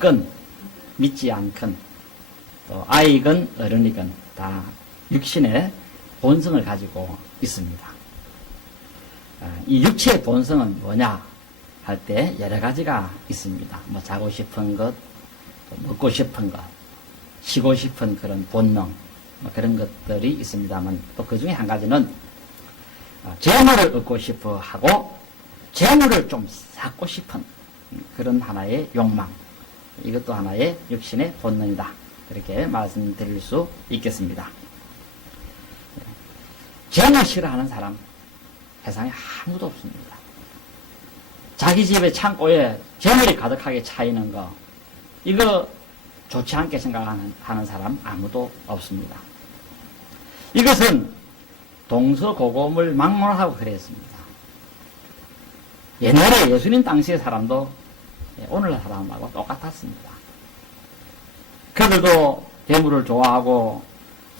믿건 믿지 않건 또 아이건 어른이건 다 육신의 본성을 가지고 있습니다. 이 육체의 본성은 뭐냐 할 때 여러 가지가 있습니다. 뭐 자고 싶은 것, 또 먹고 싶은 것, 쉬고 싶은 그런 본능, 뭐 그런 것들이 있습니다만 또 그 중에 한 가지는 재물을 얻고 싶어 하고 재물을 좀 쌓고 싶은 그런 하나의 욕망, 이것도 하나의 육신의 본능이다. 이렇게 말씀드릴 수 있겠습니다. 재물 싫어하는 사람 세상에 아무도 없습니다. 자기 집의 창고에 재물이 가득하게 차 있는 거, 이거 좋지 않게 생각하는 사람 아무도 없습니다. 이것은 동서고금을 막론하고 그랬습니다. 옛날에 예수님 당시의 사람도 오늘 사람하고 똑같았습니다. 그들도 재물을 좋아하고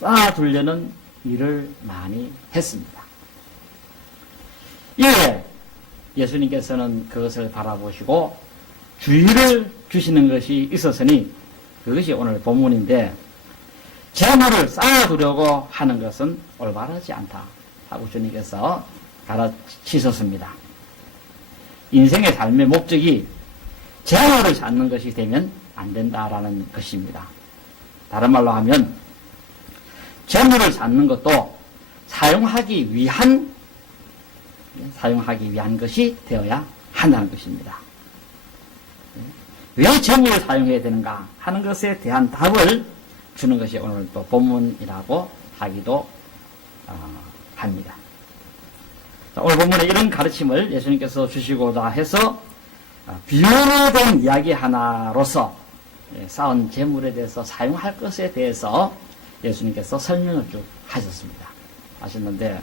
쌓아두려는 일을 많이 했습니다. 이에 예수님께서는 그것을 바라보시고 주의를 주시는 것이 있었으니 그것이 오늘 본문인데, 재물을 쌓아두려고 하는 것은 올바르지 않다 하고 주님께서 가르치셨습니다. 인생의 삶의 목적이 재물을 쌓는 것이 되면 안 된다라는 것입니다. 다른 말로 하면 재물을 쌓는 것도 사용하기 위한 것이 되어야 한다는 것입니다. 왜 재물을 사용해야 되는가 하는 것에 대한 답을 주는 것이 오늘 또 본문이라고 하기도 합니다. 오늘 본문에 이런 가르침을 예수님께서 주시고자 해서 비유로 된 이야기 하나로서 쌓은 재물에 대해서 사용할 것에 대해서 예수님께서 설명을 쭉 하셨습니다. 하셨는데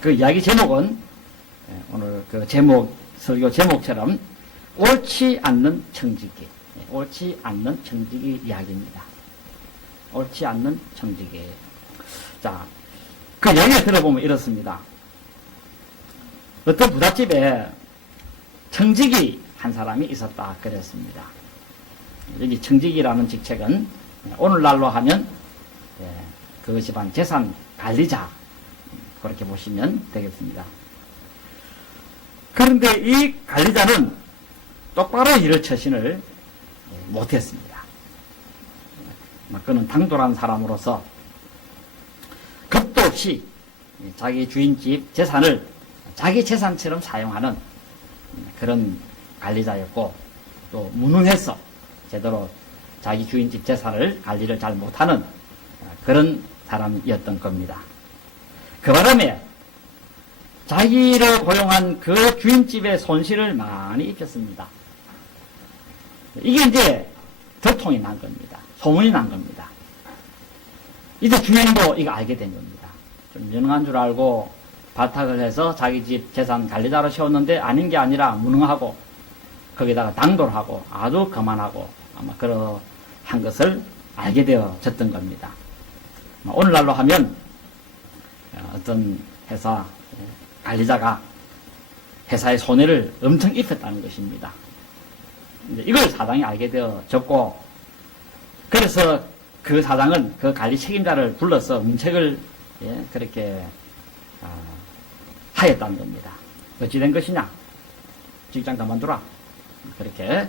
그 이야기 제목은 오늘 그 설교 제목처럼 옳지 않는 청지기, 옳지 않는 청지기 이야기입니다. 옳지 않는 청지기. 자, 그 이야기를 들어보면 이렇습니다. 어떤 부잣집에 청지기 한 사람이 있었다 그랬습니다. 여기 청지기라는 직책은 오늘날로 하면 그 집안 재산 관리자, 그렇게 보시면 되겠습니다. 그런데 이 관리자는 똑바로 일을 처신을 못했습니다. 그는 당돌한 사람으로서 겁도 없이 자기 주인집 재산을 자기 재산처럼 사용하는 그런 관리자였고, 또 무능해서 제대로 자기 주인집 재산을 관리를 잘 못하는 그런 사람이었던 겁니다. 그 바람에 자기를 고용한 그 주인집의 손실을 많이 입혔습니다. 이게 이제 도통이 난 겁니다. 소문이 난 겁니다. 이제 주인도 이거 알게 된 겁니다. 좀 유능한 줄 알고 발탁을 해서 자기 집 재산 관리자로 세웠는데 아닌 게 아니라 무능하고 거기다가 당돌하고 아주 거만하고 아마 그러한 것을 알게 되어졌던 겁니다. 오늘날로 하면 어떤 회사 관리자가 회사의 손해를 엄청 입혔다는 것입니다. 이걸 사장이 알게 되어졌고, 그래서 그 사장은 그 관리 책임자를 불러서 문책을 그렇게 하였다는 겁니다. 어찌 된 것이냐? 직장 그만두라. 그렇게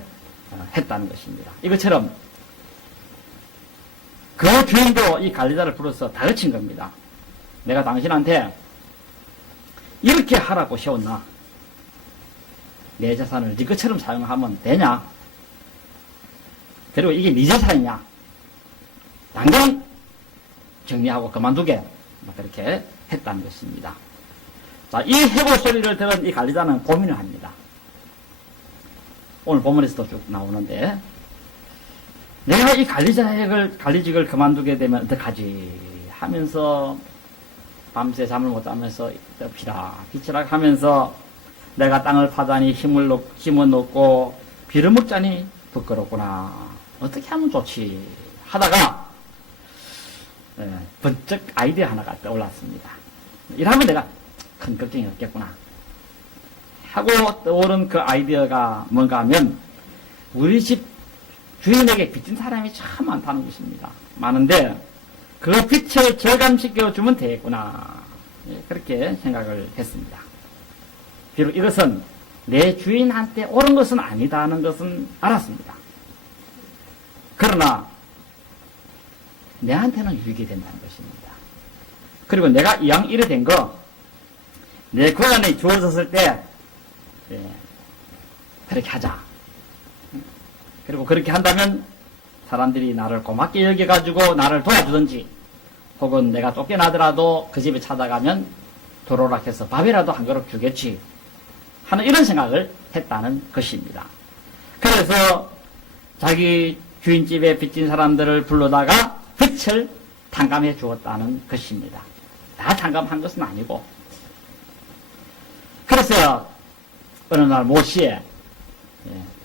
했다는 것입니다. 이것처럼 그 주인도 이 관리자를 불러서 다그친 겁니다. 내가 당신한테 이렇게 하라고 세웠나? 내 재산을 네 것처럼 사용하면 되냐? 그리고 이게 네 재산이냐? 당장 정리하고 그만두게. 그렇게 했다는 것입니다. 자, 이 해고 소리를 들은 이 관리자는 고민을 합니다. 오늘 본문에서도 쭉 나오는데, 내가 이 관리직을 그만두게 되면 어떡하지? 하면서 밤새 잠을 못 자면서 비치락 하면서 내가 땅을 파자니 힘을 놓고 비를 먹자니 부끄럽구나. 어떻게 하면 좋지? 하다가 번쩍 아이디어 하나가 떠올랐습니다. 이러면 내가 큰 걱정이 없겠구나 하고 떠오른 그 아이디어가 뭔가 하면, 우리 집 주인에게 빚진 사람이 참 많다는 것입니다. 많은데 그 빚을 절감시켜주면 되겠구나. 예, 그렇게 생각을 했습니다. 비록 이것은 내 주인한테 옳은 것은 아니다는 것은 알았습니다. 그러나 내한테는 유익이 된다는 것입니다. 그리고 내가 이왕 이래 된 거, 내 권한이 주어졌을 때 그렇게 하자. 그리고 그렇게 한다면 사람들이 나를 고맙게 여겨가지고 나를 도와주든지, 혹은 내가 쫓겨나더라도 그 집에 찾아가면 도로락해서 밥이라도 한 그릇 주겠지 하는 이런 생각을 했다는 것입니다. 그래서 자기 주인집에 빚진 사람들을 불러다가 빚을 탕감해 주었다는 것입니다. 다 탕감한 것은 아니고. 그래서 어느 날 모시에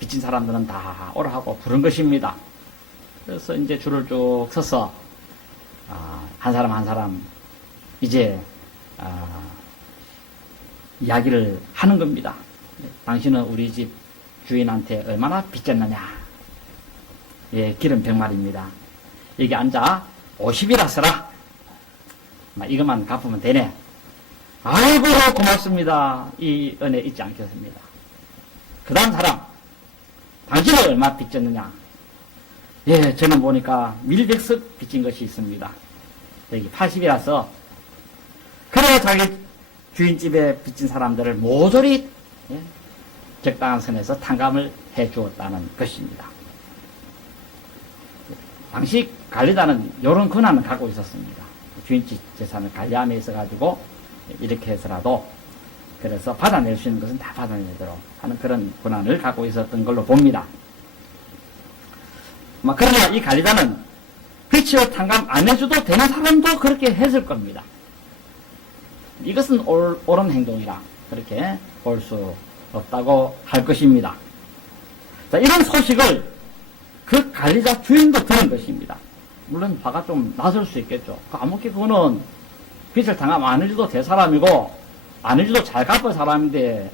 빚진 사람들은 다 오라 하고 부른 것입니다. 그래서 이제 줄을 쭉 서서 한 사람 한 사람 이제 이야기를 하는 겁니다. 당신은 우리 집 주인한테 얼마나 빚졌느냐. 예, 기름 100마리입니다. 여기 앉아 50이라 써라. 이것만 갚으면 되네. 아이고 고맙습니다. 이 은혜 잊지 않겠습니다. 그 다음 사람, 당신은 얼마 빚졌느냐. 예, 저는 보니까 밀백석 빚진 것이 있습니다. 여기 80이라서 그래 자기 주인집에 빚진 사람들을 모조리 적당한 선에서 탕감을 해 주었다는 것입니다. 당시 관리자는 이런 권한을 갖고 있었습니다. 주인집 재산을 관리함에 있어가지고 이렇게 해서라도 그래서 받아낼 수 있는 것은 다 받아내도록 하는 그런 권한을 갖고 있었던 걸로 봅니다. 그러나 이 관리자는 빚을 탕감 안 해줘도 되는 사람도 그렇게 했을 겁니다. 이것은 옳은 행동이라 그렇게 볼 수 없다고 할 것입니다. 자, 이런 소식을 그 관리자 주인도 들은 것입니다. 물론 화가 좀 났을 수 있겠죠. 아무게 그거는 빚을 탕감 안 해줘도 될 사람이고 안 해줘도 잘 갚을 사람인데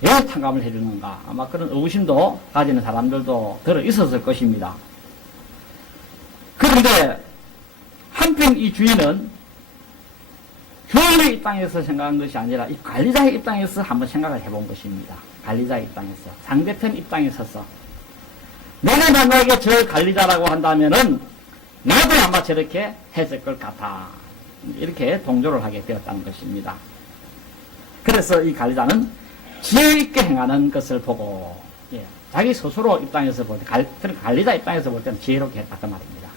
왜 탕감을 해주는가. 아마 그런 의구심도 가지는 사람들도 들어 있었을 것입니다. 그런데 한편 이 주인은 주인의 입장에서 생각한 것이 아니라 이 관리자의 입장에서 한번 생각을 해본 것입니다. 관리자의 입장에서. 상대편 입장에 서서. 내가 만약에 저 관리자라고 한다면은 나도 아마 저렇게 했을 것 같아. 이렇게 동조를 하게 되었다는 것입니다. 그래서 이 관리자는 지혜 있게 행하는 것을 보고, 자기 스스로 입장에서 볼 때, 관리자 입장에서 볼 때는 지혜롭게 했다 그 말입니다.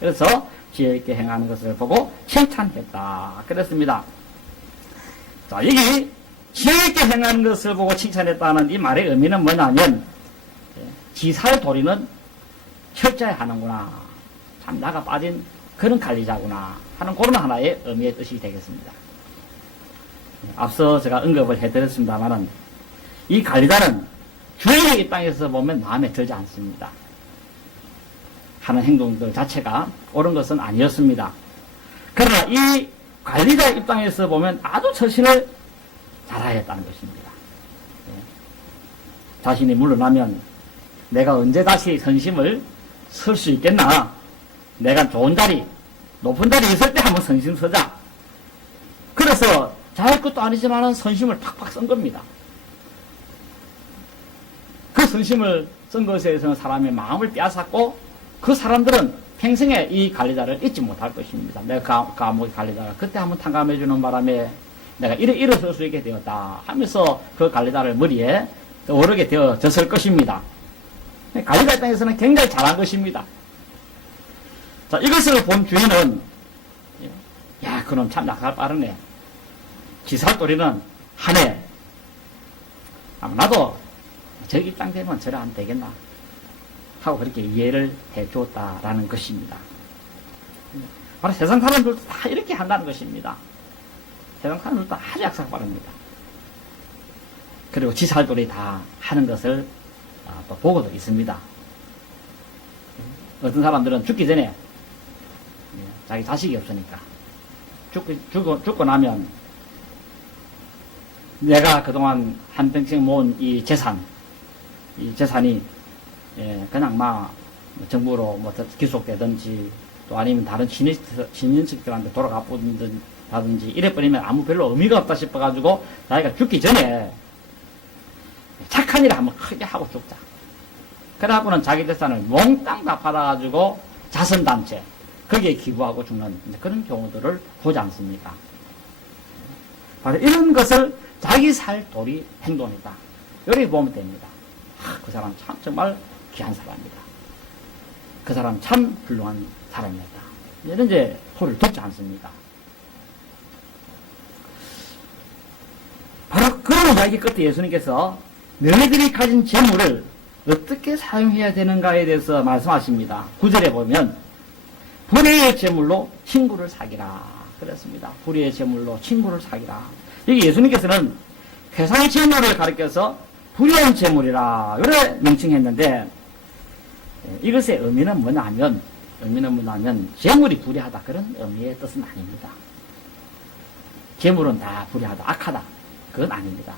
그래서 지혜 있게 행하는 것을 보고 칭찬했다 그랬습니다. 자, 여기 지혜 있게 행하는 것을 보고 칭찬했다는 이 말의 의미는 뭐냐면, 지살 도리는 철저히 하는구나. 참 나가 빠진 그런 관리자구나 하는 그런 하나의 의미의 뜻이 되겠습니다. 앞서 제가 언급을 해드렸습니다만은 이 관리자는 주인의 입장에서 보면 마음에 들지 않습니다. 하는 행동들 자체가 옳은 것은 아니었습니다. 그러나 이 관리자의 입장에서 보면 아주 처신을 잘하였다는 것입니다. 자신이 물러나면 내가 언제 다시 선심을 설 수 있겠나. 내가 좋은 자리, 높은 자리 있을 때 한번 선심 서자. 그래서 자기 것도 아니지만 선심을 팍팍 쓴 겁니다. 그 선심을 쓴 것에 대해서는 사람의 마음을 빼앗았고 그 사람들은 평생에 이 관리자를 잊지 못할 것입니다. 내가 그 감옥의 관리자가 그때 한번 탕감해주는 바람에 내가 일어설 수 있게 되었다 하면서 그 관리자를 머리에 오르게 되어졌을 것입니다. 관리자 입장에서는 굉장히 잘한 것입니다. 자, 이것을 본 주인은 야, 그놈 참 낙살 빠르네. 지살도리는 하네. 나도 저 입장 되면 저래 안 되겠나 하고 그렇게 이해를 해 주었다라는 것입니다. 바로 세상 사람들도 다 이렇게 한다는 것입니다. 세상 사람들도 아주 약삭 빠릅니다. 그리고 지살돌이 다 하는 것을 또 보고도 있습니다. 어떤 사람들은 죽기 전에 자기 자식이 없으니까 죽고 나면 내가 그동안 한평생 모은 이 재산이 그냥 막 정부로 뭐 기속되든지 또 아니면 다른 친인척들한테 돌아가 본다든지 이래버리면 아무 별로 의미가 없다 싶어가지고 자기가 죽기 전에 착한 일을 한번 크게 하고 죽자. 그래갖고는 자기 재산을 몽땅 다 받아가지고 자선단체 거기에 기부하고 죽는 그런 경우들을 보지 않습니까? 바로 이런 것을 자기 살 도리 행동이다. 이렇게 보면 됩니다. 그 사람 참 정말 귀한 사람이다. 그 사람 참 훌륭한 사람이었다. 이런 이제 소리를 듣지 않습니까? 바로 그런 이야기 끝에 예수님께서 너희들이 가진 재물을 어떻게 사용해야 되는가에 대해서 말씀하십니다. 9절에 보면 불의의 재물로 친구를 사기라 그랬습니다. 불의의 재물로 친구를 사기라. 여기 예수님께서는 세상의 재물을 가리켜서 불의한 재물이라 이렇게 명칭했는데 이것의 의미는 뭐냐면 재물이 불의하다 그런 의미의 뜻은 아닙니다. 재물은 다 불의하다 악하다 그건 아닙니다.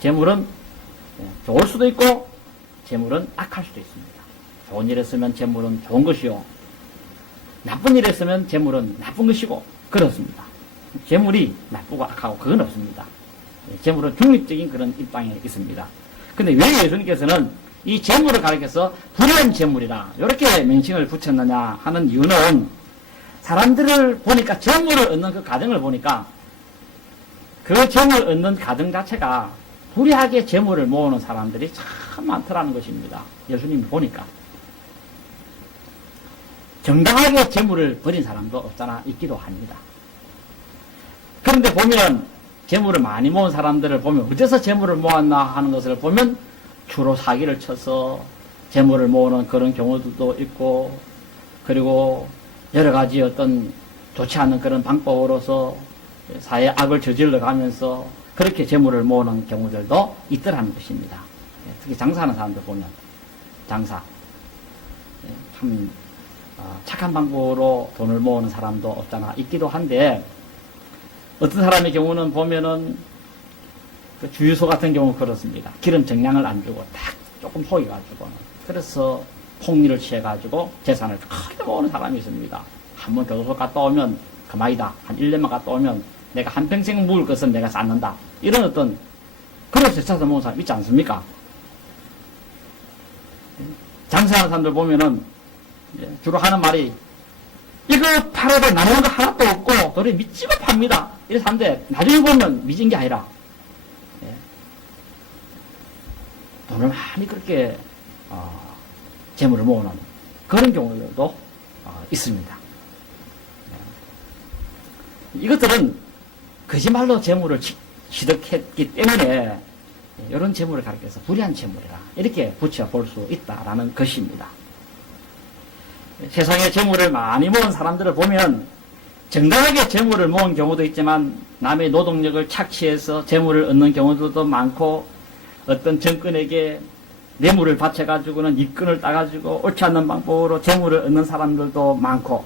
재물은 좋을 수도 있고 재물은 악할 수도 있습니다. 좋은 일에 쓰면 재물은 좋은 것이요 나쁜 일에 쓰면 재물은 나쁜 것이고 그렇습니다. 재물이 나쁘고 악하고 그건 없습니다. 재물은 중립적인 그런 입장에 있습니다. 근데 왜 예수님께서는 이 재물을 가리켜서 불의한 재물이라 이렇게 명칭을 붙였느냐 하는 이유는 사람들을 보니까 재물을 얻는 그 가정을 보니까 그 재물을 얻는 가정 자체가 불의하게 재물을 모으는 사람들이 참 많더라는 것입니다. 예수님이 보니까 정당하게 재물을 버린 사람도 없잖아 있기도 합니다. 그런데 보면 재물을 많이 모은 사람들을 보면 어디서 재물을 모았나 하는 것을 보면 주로 사기를 쳐서 재물을 모으는 그런 경우들도 있고 그리고 여러 가지 어떤 좋지 않은 그런 방법으로서 사회에 악을 저질러 가면서 그렇게 재물을 모으는 경우들도 있더라는 것입니다. 특히 장사하는 사람들 보면 장사 참 착한 방법으로 돈을 모으는 사람도 없잖아 있기도 한데 어떤 사람의 경우는 보면은 그 주유소 같은 경우 그렇습니다. 기름 정량을 안 주고 딱 조금 속여가지고 그래서 폭리를 취해가지고 재산을 크게 모으는 사람이 있습니다. 한번 교도소 갔다 오면 그만이다. 한 1년만 갔다 오면 내가 한평생 묵을 것은 내가 쌓는다. 이런 어떤 그래서 재산 모으는 사람 있지 않습니까? 장사하는 사람들 보면은 주로 하는 말이 이거 팔아도 남는 거 하나도 없고 도리 미치고 팝니다. 이래서 하는데 나중에 보면 미진 게 아니라 돈을 많이 그렇게 재물을 모으는 그런 경우들도 있습니다. 이것들은 거짓말로 재물을 취득했기 때문에 이런 재물을 가리켜서 불의한 재물이라 이렇게 붙여볼 수 있다라는 것입니다. 세상에 재물을 많이 모은 사람들을 보면 정당하게 재물을 모은 경우도 있지만 남의 노동력을 착취해서 재물을 얻는 경우도 많고 어떤 정권에게 뇌물을 바쳐가지고는 입건을 따가지고 옳지 않는 방법으로 재물을 얻는 사람들도 많고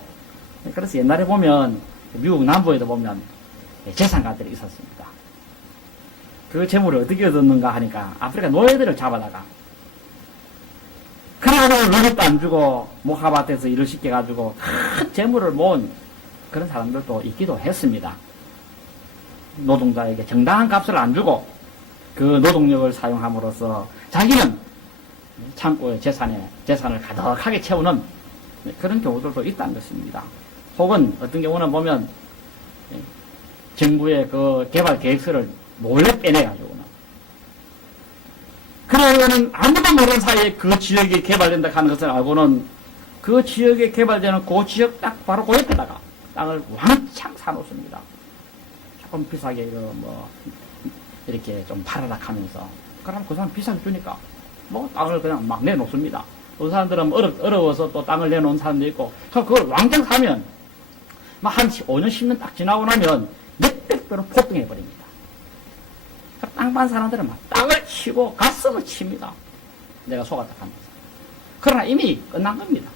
그래서 옛날에 보면 미국 남부에도 보면 재산가들이 있었습니다. 그 재물을 어떻게 얻었는가 하니까 아프리카 노예들을 잡아다가 그래가지고 월급도 안 주고 목화밭에서 일을 시켜가지고 큰 재물을 모은 그런 사람들도 있기도 했습니다. 노동자에게 정당한 값을 안 주고 그 노동력을 사용함으로써 자기는 창고의 재산을 가득하게 채우는 그런 경우들도 있다는 것입니다. 혹은 어떤 경우는 보면 정부의 그 개발 계획서를 몰래 빼내가지고는 그러면은 아무도 모르는 사이에 그 지역이 개발된다 하는 것을 알고는 그 지역에 개발되는 그 지역 딱 바로 그 옆에다가 땅을 왕창 사놓습니다. 조금 비싸게 이렇게 좀 팔아라 하면서 그러면 그 사람 비싸게 주니까 뭐 땅을 그냥 막 내놓습니다. 그 사람들은 어려워서 또 땅을 내놓은 사람도 있고 그걸 왕창 사면 막 한 5년 10년 딱 지나고 나면 몇백 배로 폭등해 버립니다. 땅 반 사람들은 막 땅을 치고 가슴을 칩니다. 내가 속았다 하면서. 그러나 이미 끝난 겁니다.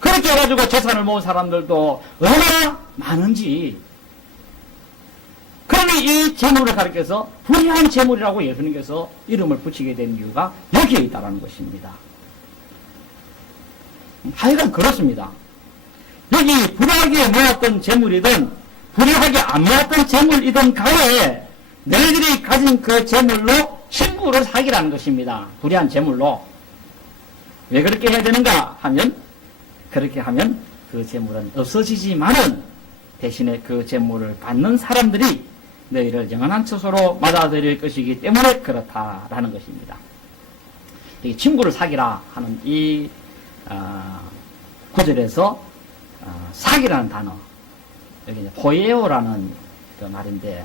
그렇게 해가지고 재산을 모은 사람들도 얼마나 많은지. 그러니 이 재물을 가리켜서 불의한 재물이라고 예수님께서 이름을 붙이게 된 이유가 여기에 있다는 것입니다. 하여간 그렇습니다. 여기 불의하게 모았던 재물이든 불의하게 안 모았던 재물이든 간에 너희들이 가진 그 재물로 친구를 사귀라는 것입니다. 불의한 재물로. 왜 그렇게 해야 되는가 하면, 그렇게 하면 그 재물은 없어지지만은 대신에 그 재물을 받는 사람들이 너희를 영원한 처소로 맞아들일 것이기 때문에 그렇다라는 것입니다. 이 친구를 사귀라 하는 이 구절에서 사귀라는 단어, 여기 포에오라는 그 말인데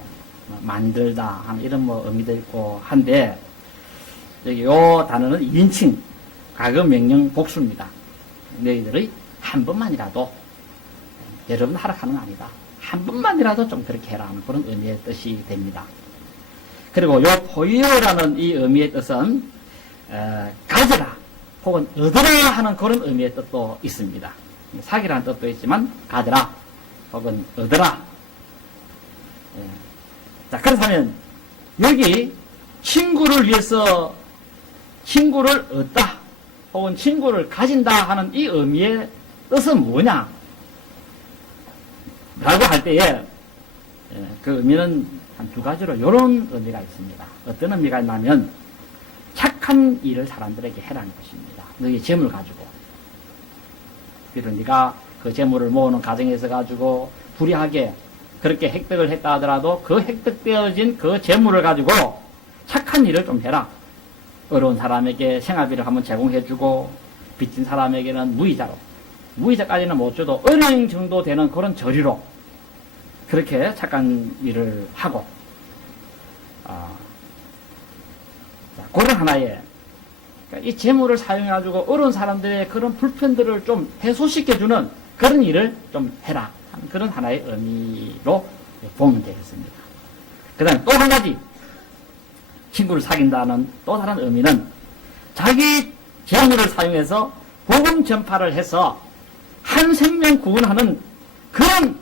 만들다 하는 이런 뭐 의미도 있고 한데, 여기 요 단어는 인칭, 과거 명령 복수입니다. 너희들의 한 번만이라도, 여러분 하락하는 거 아니다. 한 번만이라도 좀 그렇게 해라 하는 그런 의미의 뜻이 됩니다. 그리고 요 포이어라는 이 의미의 뜻은 가져라 혹은 얻으라 하는 그런 의미의 뜻도 있습니다. 사기라는 뜻도 있지만 가져라 혹은 얻으라. 자, 그렇다면 여기 친구를 위해서 친구를 얻다 혹은 친구를 가진다 하는 이 의미의 뜻은 뭐냐 라고 할 때에 그 의미는 한 두 가지로 이런 의미가 있습니다. 어떤 의미가 있냐면 착한 일을 사람들에게 해라는 것입니다. 너희 재물 가지고, 그리고 네가 그 재물을 모으는 과정에서 가지고 불의하게 그렇게 획득을 했다 하더라도 그 획득되어진 그 재물을 가지고 착한 일을 좀 해라. 어려운 사람에게 생활비를 한번 제공해주고, 빚진 사람에게는 무이자까지는 못 줘도 은행 정도 되는 그런 저리로 그렇게 착한 일을 하고, 그런 하나의, 그러니까 이 재물을 사용해가지고 어려운 사람들의 그런 불편들을 좀 해소시켜주는 그런 일을 좀 해라. 그런 하나의 의미로 보면 되겠습니다. 그 다음에 또 한 가지, 친구를 사귄다는 또 다른 의미는 자기 재물을 사용해서 복음 전파를 해서 한 생명 구원하는 그런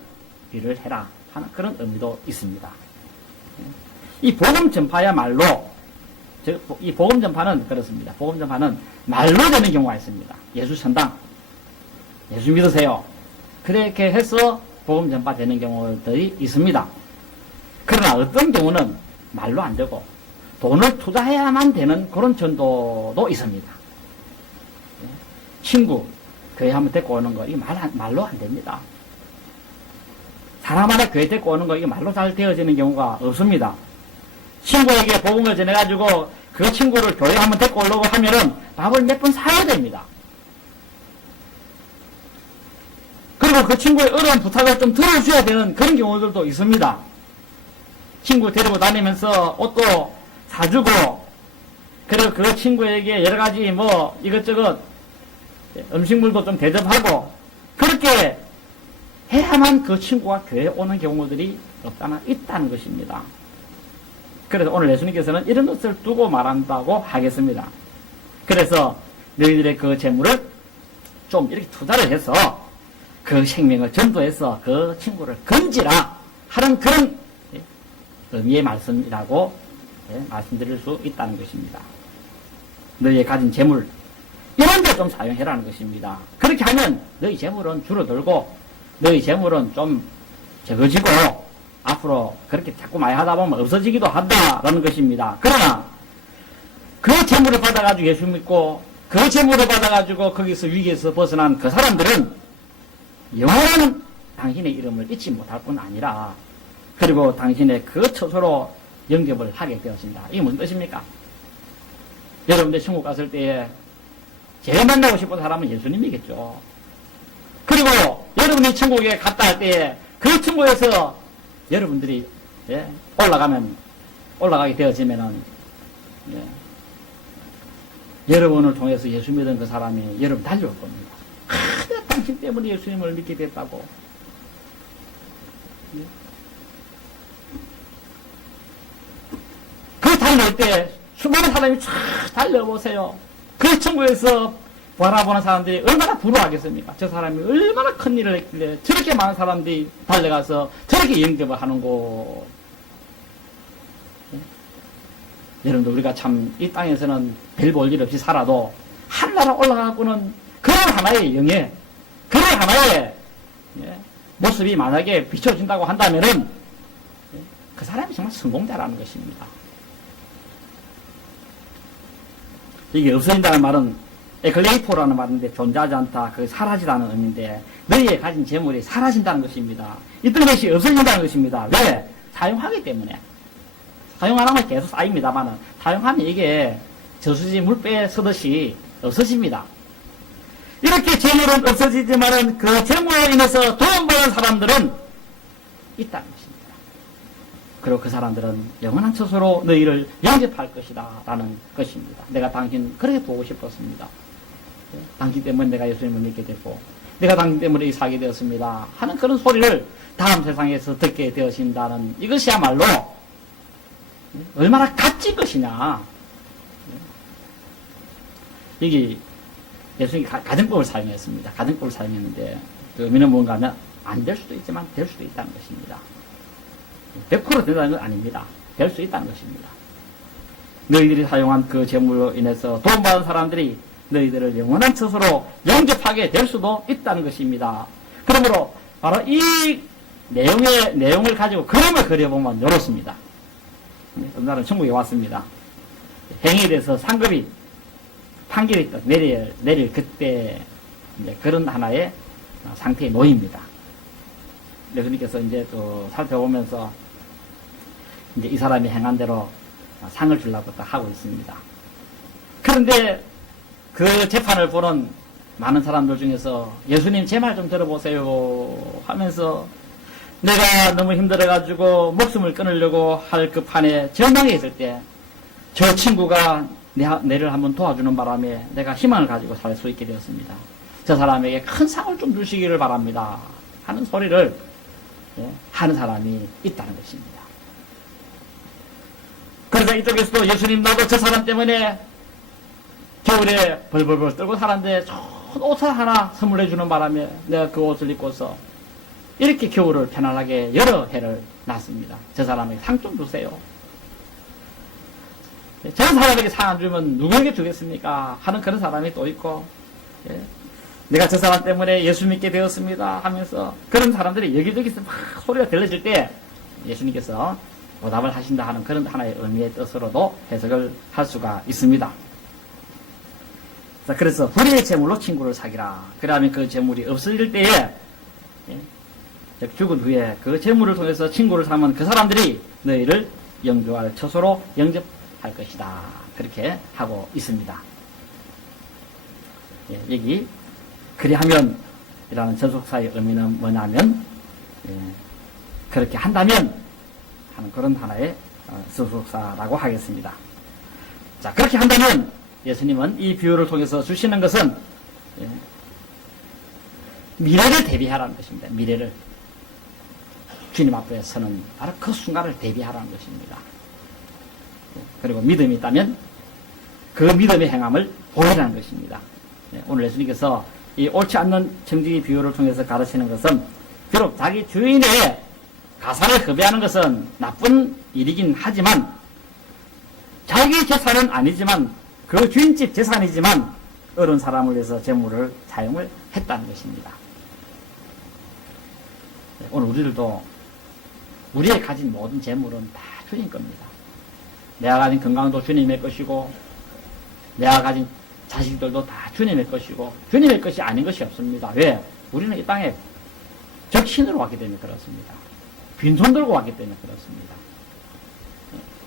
일을 해라 하는 그런 의미도 있습니다. 이 복음 전파야말로, 이 복음 전파는 그렇습니다. 복음 전파는 말로 되는 경우가 있습니다. 예수 선당, 예수 믿으세요. 그렇게 해서 복음 전파 되는 경우들이 있습니다. 그러나 어떤 경우는 말로 안 되고 돈을 투자해야만 되는 그런 전도도 있습니다. 친구, 교회 한번 데리고 오는 거, 이게 말로 안 됩니다. 사람 하나 교회 데리고 오는 거, 이게 말로 잘 되어지는 경우가 없습니다. 친구에게 복음을 전해가지고 그 친구를 교회 한번 데리고 오려고 하면은 밥을 몇 번 사야 됩니다. 그리고 그 친구의 어려운 부탁을 좀 들어줘야 되는 그런 경우들도 있습니다. 친구 데리고 다니면서 옷도 사주고, 그리고 그 친구에게 여러 가지 뭐 이것저것 음식물도 좀 대접하고, 그렇게 해야만 그 친구가 교회에 오는 경우들이 없다나 있다는 것입니다. 그래서 오늘 예수님께서는 이런 것을 두고 말한다고 하겠습니다. 그래서 너희들의 그 재물을 좀 이렇게 투자를 해서 그 생명을 전도해서 그 친구를 건지라 하는 그런 의미의 말씀이라고 말씀드릴 수 있다는 것입니다. 너희의 가진 재물, 이런 데 좀 사용해라는 것입니다. 그렇게 하면 너희 재물은 줄어들고 너희 재물은 좀 적어지고 앞으로 그렇게 자꾸 많이 하다 보면 없어지기도 한다라는 것입니다. 그러나 그 재물을 받아가지고 예수 믿고 그 재물을 받아가지고 거기서 위기에서 벗어난 그 사람들은 영원한 당신의 이름을 잊지 못할 뿐 아니라, 그리고 당신의 그 처소로 영접을 하게 되었습니다. 이게 무슨 뜻입니까? 여러분들 천국 갔을 때에 제일 만나고 싶은 사람은 예수님이겠죠. 그리고 여러분이 천국에 갔다 할 때에 그 천국에서 여러분들이 올라가게 되어지면은 여러분을 통해서 예수 믿은 그 사람이 여러분 달려올 겁니다. 내가 당신 때문에 예수님을 믿게 됐다고. 그 달려올 때 수많은 사람이 쫙 달려보세요. 그 천국에서 바라보는 사람들이 얼마나 부러워하겠습니까? 저 사람이 얼마나 큰 일을 했길래 저렇게 많은 사람들이 달려가서 저렇게 영접을 하는 거. 여러분들 우리가 참 이 땅에서는 별 볼 일 없이 살아도 하늘나라 올라가고는 그런 하나의 영예, 그런 하나의 모습이 만약에 비춰진다고 한다면은 그 사람이 정말 성공자라는 것입니다. 이게 없어진다는 말은 에클레이포라는 말인데 존재하지 않다, 그 사라지다는 의미인데 너희의 가진 재물이 사라진다는 것입니다. 있던 것이 없어진다는 것입니다. 왜? 사용하기 때문에. 사용 안 하면 계속 쌓입니다만은 사용하면 이게 저수지 물배에 서듯이 없어집니다. 이렇게 재물은 없어지지만은 그 재물로 인해서 도움받은 사람들은 있다는 것입니다. 그리고 그 사람들은 영원한 처소로 너희를 영접할 것이다 라는 것입니다. 내가 당신 그렇게 보고 싶었습니다. 당신 때문에 내가 예수님을 믿게 됐고 내가 당신 때문에 살게 되었습니다 하는 그런 소리를 다음 세상에서 듣게 되어진다는 이것이야말로 얼마나 값진 것이냐. 여기 예수님이 가정법을 사용했습니다. 가정법을 사용했는데 그 의미는 뭔가 하면 안 될 수도 있지만 될 수도 있다는 것입니다. 100% 된다는 건 아닙니다. 될 수 있다는 것입니다. 너희들이 사용한 그 재물로 인해서 도움받은 사람들이 너희들을 영원한 처소로 영접하게 될 수도 있다는 것입니다. 그러므로 바로 이 내용을 가지고 그림을 그려보면 이렇습니다. 어느 날은 천국에 왔습니다. 행위에 대해서 상급이 판결이 내릴 그때 이제 그런 하나의 상태에 놓입니다. 예수님께서 이제 또 살펴보면서 이제 이 사람이 행한 대로 상을 주려고 딱 하고 있습니다. 그런데 그 재판을 보는 많은 사람들 중에서 예수님 제 말 좀 들어보세요 하면서 내가 너무 힘들어가지고 목숨을 끊으려고 할 그 판에 절망해 있을 때 저 친구가 내를 한번 도와주는 바람에 내가 희망을 가지고 살 수 있게 되었습니다. 저 사람에게 큰 상을 좀 주시기를 바랍니다 하는 소리를 하는 사람이 있다는 것입니다. 그래서 이쪽에서도 예수님 나도 저 사람 때문에 겨울에 벌벌벌 떨고 살았는데 좋은 옷을 하나 선물해 주는 바람에 내가 그 옷을 입고서 이렇게 겨울을 편안하게 여러 해를 났습니다. 저 사람에게 상 좀 주세요. 저 사람에게 상 안 주면 누구에게 주겠습니까? 하는 그런 사람이 또 있고, 내가 저 사람 때문에 예수 믿게 되었습니다 하면서 그런 사람들이 여기저기서 막 소리가 들려질 때 예수님께서 보답을 하신다 하는 그런 하나의 의미의 뜻으로도 해석을 할 수가 있습니다. 그래서 불의의 재물로 친구를 사귀라. 그러면 그 재물이 없어질 때에 죽은 후에 그 재물을 통해서 친구를 삼은 그 사람들이 너희를 영접할 처소로 영접할 것이다. 그렇게 하고 있습니다. 여기 그리하면 이라는 전속사의 의미는 뭐냐면 그렇게 한다면 하는 그런 하나의 전속사라고 하겠습니다. 자, 그렇게 한다면 예수님은 이 비유를 통해서 주시는 것은 미래를 대비하라는 것입니다. 미래를. 주님 앞에 서는 바로 그 순간을 대비하라는 것입니다. 그리고 믿음이 있다면 그 믿음의 행함을 보이라는 것입니다. 오늘 예수님께서 이 옳지 않는 청지기 비유를 통해서 가르치는 것은 비록 자기 주인의 가사를 허비하는 것은 나쁜 일이긴 하지만 자기 재산은 아니지만 그 주인집 재산이지만 어려운 사람을 위해서 재물을 사용을 했다는 것입니다. 오늘 우리들도 우리의 가진 모든 재물은 다 주님 겁니다. 내가 가진 건강도 주님의 것이고 내가 가진 자식들도 다 주님의 것이고 주님의 것이 아닌 것이 없습니다. 왜? 우리는 이 땅에 적신으로 왔기 때문에 그렇습니다. 빈손 들고 왔기 때문에 그렇습니다.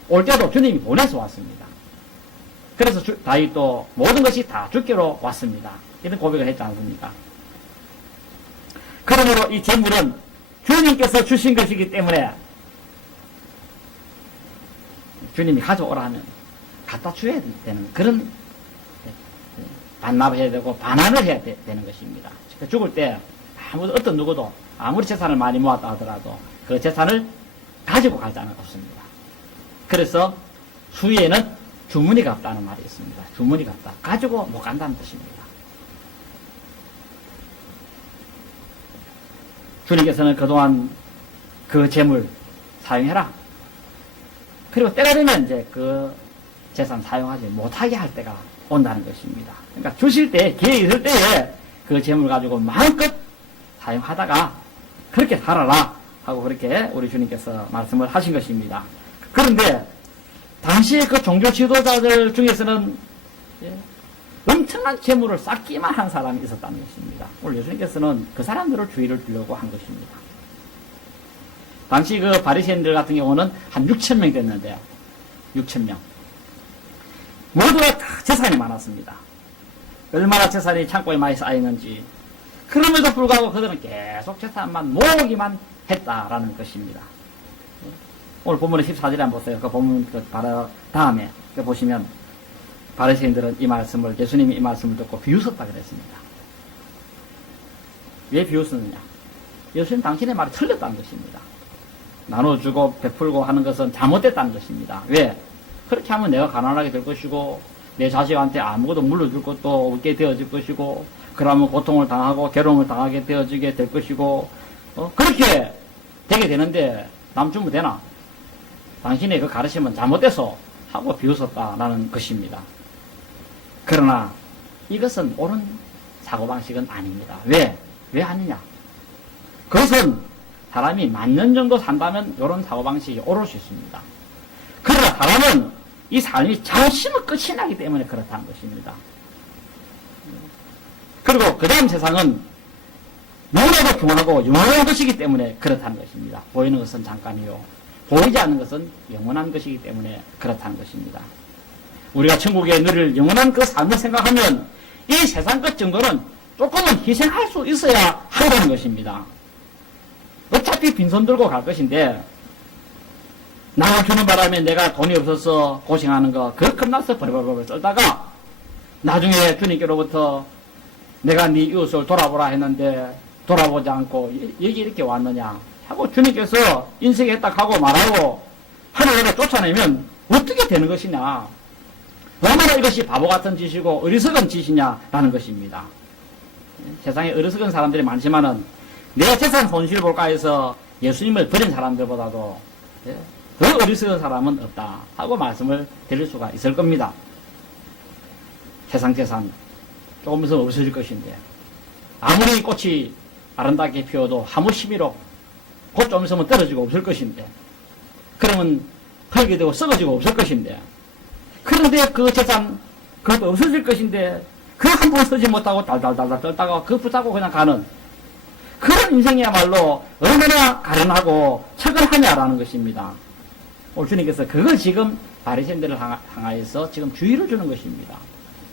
올 때도 주님이 보내서 왔습니다. 그래서 다윗도 모든 것이 다 주께로 왔습니다. 이런 고백을 했지 않습니까? 그러므로 이 재물은 주님께서 주신 것이기 때문에 주님이 가져오라 하면 갖다 줘야 되는 그런 반납해야 되고 반환을 해야 되는 것입니다. 죽을 때 어떤 누구도 아무리 재산을 많이 모았다 하더라도 그 재산을 가지고 갈 자는 없습니다. 그래서 수위에는 주머니가 없다는 말이 있습니다. 주머니가 없다. 가지고 못 간다는 뜻입니다. 주님께서는 그동안 그 재물 사용해라. 그리고 때가 되면 이제 그 재산 사용하지 못하게 할 때가 온다는 것입니다. 그러니까 주실 때, 기회 있을 때에 그 재물 가지고 마음껏 사용하다가 그렇게 살아라 하고 그렇게 우리 주님께서 말씀을 하신 것입니다. 그런데 당시에 그 종교 지도자들 중에서는 엄청난 재물을 쌓기만 한 사람이 있었다는 것입니다. 오늘 예수님께서는 그 사람들을 주의를 두려고 한 것입니다. 당시 그 바리새인들 같은 경우는 한 6,000명 됐는데요. 6,000명. 모두가 다 재산이 많았습니다. 얼마나 재산이 창고에 많이 쌓였는지. 그럼에도 불구하고 그들은 계속 재산만 모으기만 했다라는 것입니다. 오늘 본문의 14절에 한번 보세요. 그 본문 바로 다음에 보시면 바리새인들은 이 말씀을, 예수님이 이 말씀을 듣고 비웃었다 그랬습니다. 왜 비웃었느냐? 예수님 당신의 말이 틀렸다는 것입니다. 나눠주고 베풀고 하는 것은 잘못됐다는 것입니다. 왜? 그렇게 하면 내가 가난하게 될 것이고 내 자식한테 아무것도 물려줄 것도 없게 되어질 것이고 그러면 고통을 당하고 괴로움을 당하게 되어지게 될 것이고 그렇게 되게 되는데 남 주면 되나? 당신의 그 가르침은 잘못돼서 하고 비웃었다라는 것입니다. 그러나 이것은 옳은 사고방식은 아닙니다. 왜? 왜 아니냐? 그것은 사람이 만 년 정도 산다면 이런 사고방식이 옳을 수 있습니다. 그러나 사람은 이 삶이 잠시만 끝이 나기 때문에 그렇다는 것입니다. 그리고 그 다음 세상은 너무나도 중하고 영원한 것이기 때문에 그렇다는 것입니다. 보이는 것은 잠깐이요. 보이지 않는 것은 영원한 것이기 때문에 그렇다는 것입니다. 우리가 천국에 누릴 영원한 그 삶을 생각하면 이 세상 것 정도는 조금은 희생할 수 있어야 한다는 것입니다. 어차피 빈손 들고 갈 것인데 나를 주는 바람에 내가 돈이 없어서 고생하는 거 그거 끝나서 버려버려 썰다가 나중에 주님께로부터 내가 네 이웃을 돌아보라 했는데 돌아보지 않고 여기 이렇게 왔느냐 하고 주님께서 인생에 딱 하고 말하고 하늘에 쫓아내면 어떻게 되는 것이냐, 얼마나 이것이 바보 같은 짓이고 어리석은 짓이냐라는 것입니다. 세상에 어리석은 사람들이 많지만은 내 재산 손실 볼까 해서 예수님을 버린 사람들보다도 더 어리석은 사람은 없다 하고 말씀을 드릴 수가 있을 겁니다. 세상 재산 조금 있으면 없어질 것인데 아무리 꽃이 아름답게 피어도 하무 시미로 곧 좀 있으면 떨어지고 없을 것인데 그러면 흙이 되고 썩어지고 없을 것인데 그런데 그 재산 그것도 없어질 것인데 그 한 번 쓰지 못하고 달달달달 떨다가 그 붙잡고 그냥 가는 그런 인생이야말로 얼마나 가련하고 처근하냐라는 것입니다. 오늘 주님께서 그걸 지금 바리새인들을 향하여서 지금 주의를 주는 것입니다.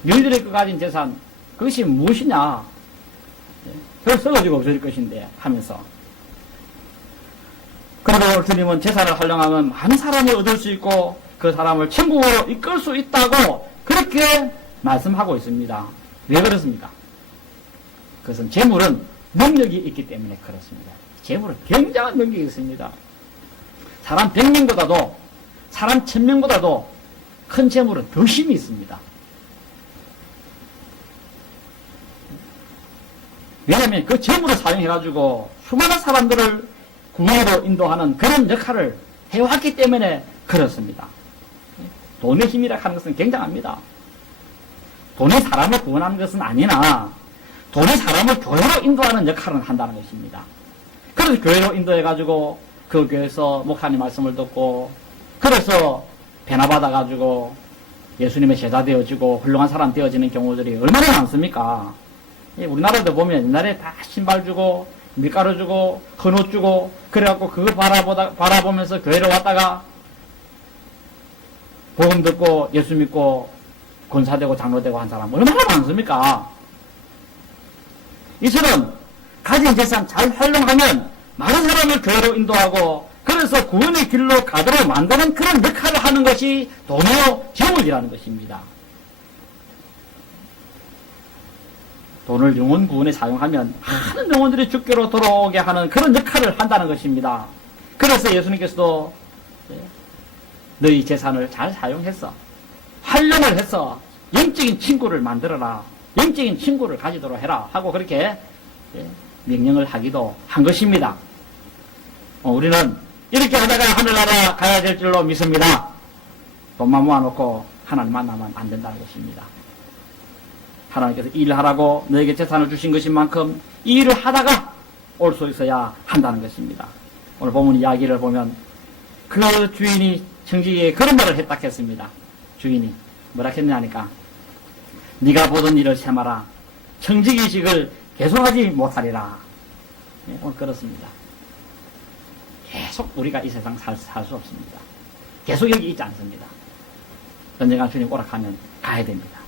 너희들의 그 가진 재산 그것이 무엇이냐? 별 썩어지고 없어질 것인데 하면서 그리고 오늘 주님은 재산을 활용하면 많은 사람을 얻을 수 있고 그 사람을 천국으로 이끌 수 있다고 그렇게 말씀하고 있습니다. 왜 그렇습니까? 그것은 재물은 능력이 있기 때문에 그렇습니다. 재물은 굉장한 능력이 있습니다. 사람 100명보다도 사람 1000명보다도 큰 재물은 더 힘이 있습니다. 왜냐하면 그 재물을 사용해가지고 수많은 사람들을 구원으로 인도하는 그런 역할을 해왔기 때문에 그렇습니다. 돈의 힘이라 하는 것은 굉장합니다. 돈이 사람을 구원하는 것은 아니나 돈이 사람을 교회로 인도하는 역할을 한다는 것입니다. 그래서 교회로 인도해가지고 그 교회에서 목사님 말씀을 듣고 그래서 변화받아가지고 예수님의 제자 되어지고 훌륭한 사람 되어지는 경우들이 얼마나 많습니까? 우리나라도 보면 옛날에 다 신발 주고 밀가루 주고 헌옷 주고 그래갖고 그거 바라보면서 교회로 왔다가 복음 듣고 예수 믿고 권사되고 장로되고 한 사람 얼마나 많습니까? 이처럼 가진 재산 잘 활용하면 많은 사람을 교회로 인도하고 그래서 구원의 길로 가도록 만드는 그런 역할을 하는 것이 돈의 재물이라는 것입니다. 돈을 영혼 구원에 사용하면 많은 영혼들이 주께로 돌아오게 하는 그런 역할을 한다는 것입니다. 그래서 예수님께서도 너희 재산을 잘 사용해서 활용을 해서 영적인 친구를 만들어라, 영적인 친구를 가지도록 해라 하고 그렇게 명령을 하기도 한 것입니다. 우리는 이렇게 하다가 하늘나라 가야 될 줄로 믿습니다. 돈만 모아놓고 하나님 만나면 안 된다는 것입니다. 하나님께서 일하라고 너에게 재산을 주신 것인 만큼 이 일을 하다가 올 수 있어야 한다는 것입니다. 오늘 본문 이야기를 보면 그 주인이 청지기에 그런 말을 했다 했습니다. 주인이 뭐라 했냐니까 네가 보던 일을 세마라 청지기식을 계속하지 못하리라. 네, 오늘 그렇습니다. 계속 우리가 이 세상 살 수 없습니다. 계속 여기 있지 않습니다. 언젠가 주님 오락하면 가야 됩니다.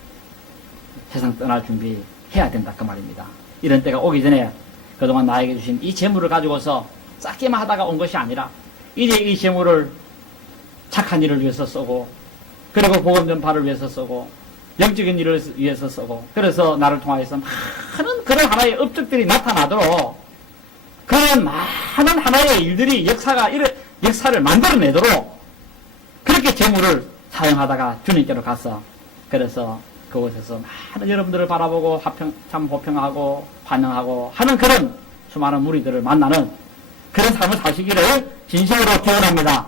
세상 떠날 준비해야 된다 그 말입니다. 이런 때가 오기 전에 그동안 나에게 주신 이 재물을 가지고서 쌓기만 하다가 온 것이 아니라 이제 이 재물을 착한 일을 위해서 쓰고 그리고 복음 전파를 위해서 쓰고 영적인 일을 위해서 쓰고 그래서 나를 통하여서 많은 그런 하나의 업적들이 나타나도록 그런 많은 하나의 일들이 역사를 만들어내도록 그렇게 재물을 사용하다가 주님께로 가서 그래서 그곳에서 많은 여러분들을 바라보고 참 호평하고 환영하고 하는 그런 수많은 무리들을 만나는 그런 삶을 사시기를 진심으로 기원합니다.